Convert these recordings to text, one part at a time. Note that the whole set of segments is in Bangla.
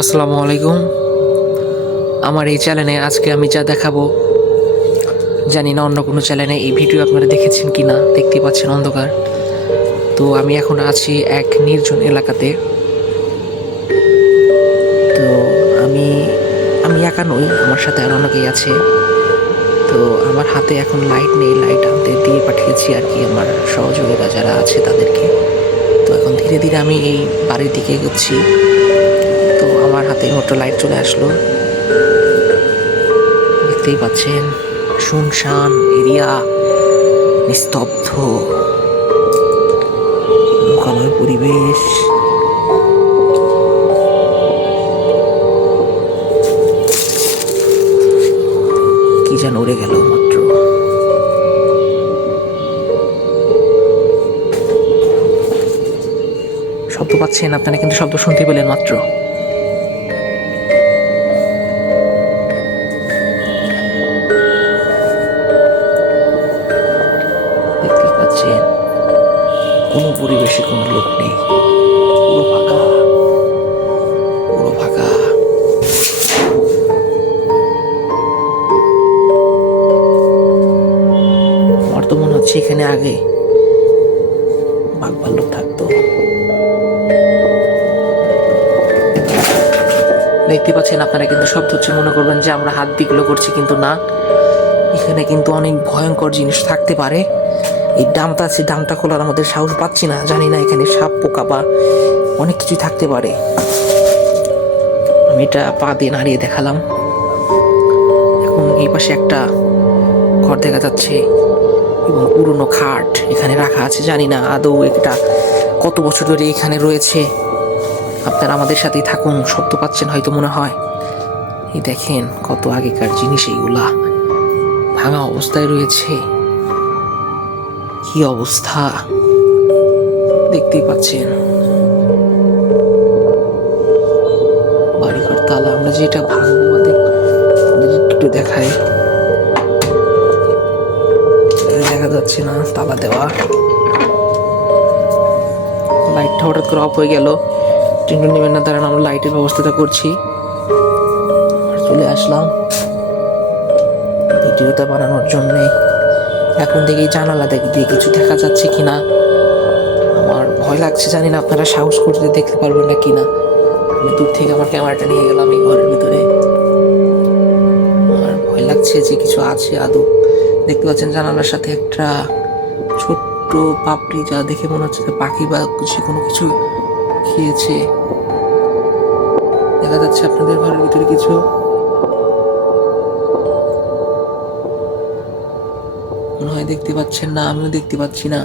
আসসালামু আলাইকুম। আমার এই চ্যানেলে আজকে আমি যা দেখাবো, জানি না অন্য কোনো চ্যানেলে এই ভিডিও আপনারা দেখেছেন কি না। দেখতে পাচ্ছেন অন্ধকার। তো আমি এখন আছি এক নির্জন এলাকাতে। তো আমি আমি একা নই, আমার সাথে আর অনেকেই আছে। তো আমার হাতে এখন লাইট নেই, লাইট আনতে দিয়ে পাঠিয়েছি আর কি আমার সহযোগীরা যারা আছে তাদেরকে। তো এখন ধীরে ধীরে আমি এই বাড়ির দিকে এগোচ্ছি। তো আমার হাতে মোটর লাইট চলে আসলো। দেখতেই পাচ্ছেন শুনশান এরিয়া, নিস্তব্ধ মুখাময় পরিবেশ। কি যেন উড়ে গেল মাত্র। শব্দ পাচ্ছেন আপনারা, কিন্তু শব্দ শুনতে পেলেন মাত্র। দেখতে পাচ্ছেন কোনো পরিবেশে কোনো লোক নেই, পুরো ফাঁকা, পুরো ফাঁকা। আমার তো মনে হচ্ছে এখানে আগে বাঘ ভাল্লুক থাকতো। দেখতে পাচ্ছেন আপনারা, কিন্তু শব্দ হচ্ছে মনে করবেন যে আমরা হাত দিগুলো করছি, কিন্তু না। এখানে কিন্তু অনেক ভয়ঙ্কর জিনিস থাকতে পারে। এই ডামটা আছে, ডামটা খোলার আমাদের সাহস পাচ্ছি না। জানি না এখানে সাপ পোকা বা অনেক কিছু থাকতে পারে। আমি এটা পা দিয়ে নাড়িয়ে দেখালাম। এখন এই পাশে একটা ঘর দেখা যাচ্ছে এবং পুরনো খাট এখানে রাখা আছে। জানি না আদৌ এটা কত বছর ধরে এখানে রয়েছে। আপনারা আমাদের সাথেই থাকুন। শব্দ পাচ্ছেন হয়তো মনে হয়। এই দেখেন কত আগেকার জিনিস, এইগুলা ভাঙা অবস্থায় রয়েছে। কি অবস্থা দেখতেই পাচ্ছেন। বাড়িঘর তালা, আমরা যেটা ভাঙবো একটু দেখাই, দেখা যাচ্ছে না তালা দেওয়া। লাইটটা হঠাৎ করে অফ হয়ে গেল। টিনটুন নেবেন না, দাঁড়ান, আমরা লাইটের ব্যবস্থাটা করছি। চলে আসলাম ভিডিওটা বানানোর জন্যে। এখন দেখি জানালা দিয়ে কিছু দেখা যাচ্ছে কিনা। আমার ভয় লাগছে, জানি না আপনারা সাহস করতে দেখতে পারবেন না কিনা। আমি দূর থেকে আমার ক্যামেরাটা নিয়ে গেলাম এই ঘরের ভিতরে। আমার ভয় লাগছে যে কিছু আছে আদৌ। দেখতে পাচ্ছেন জানালার সাথে একটা ছোট্ট পাপড়ি, যা দেখে মনে হচ্ছে পাখি বা কোনো কিছু খেয়েছে। দেখা যাচ্ছে আপনাদের ঘরের ভিতরে কিছু। মনে হয় দেখতে পাচ্ছেন না, আমিও দেখতে পাচ্ছি না।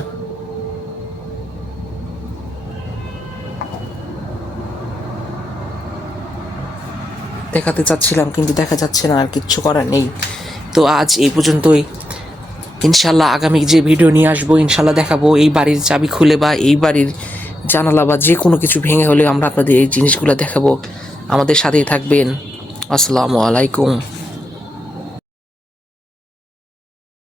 দেখাতে চাচ্ছিলাম কিন্তু দেখা যাচ্ছে না, আর কিচ্ছু করার নেই। তো আজ এই পর্যন্তই। ইনশাল্লাহ আগামী যে ভিডিও নিয়ে আসবো, ইনশাল্লাহ দেখাবো এই বাড়ির চাবি খুলে বা এই বাড়ির জানালা বা যে কোনো কিছু ভেঙে হলে আমরা আপনাদের এই জিনিসগুলো দেখাবো। আমাদের সাথেই থাকবেন। আসসালামু আলাইকুম।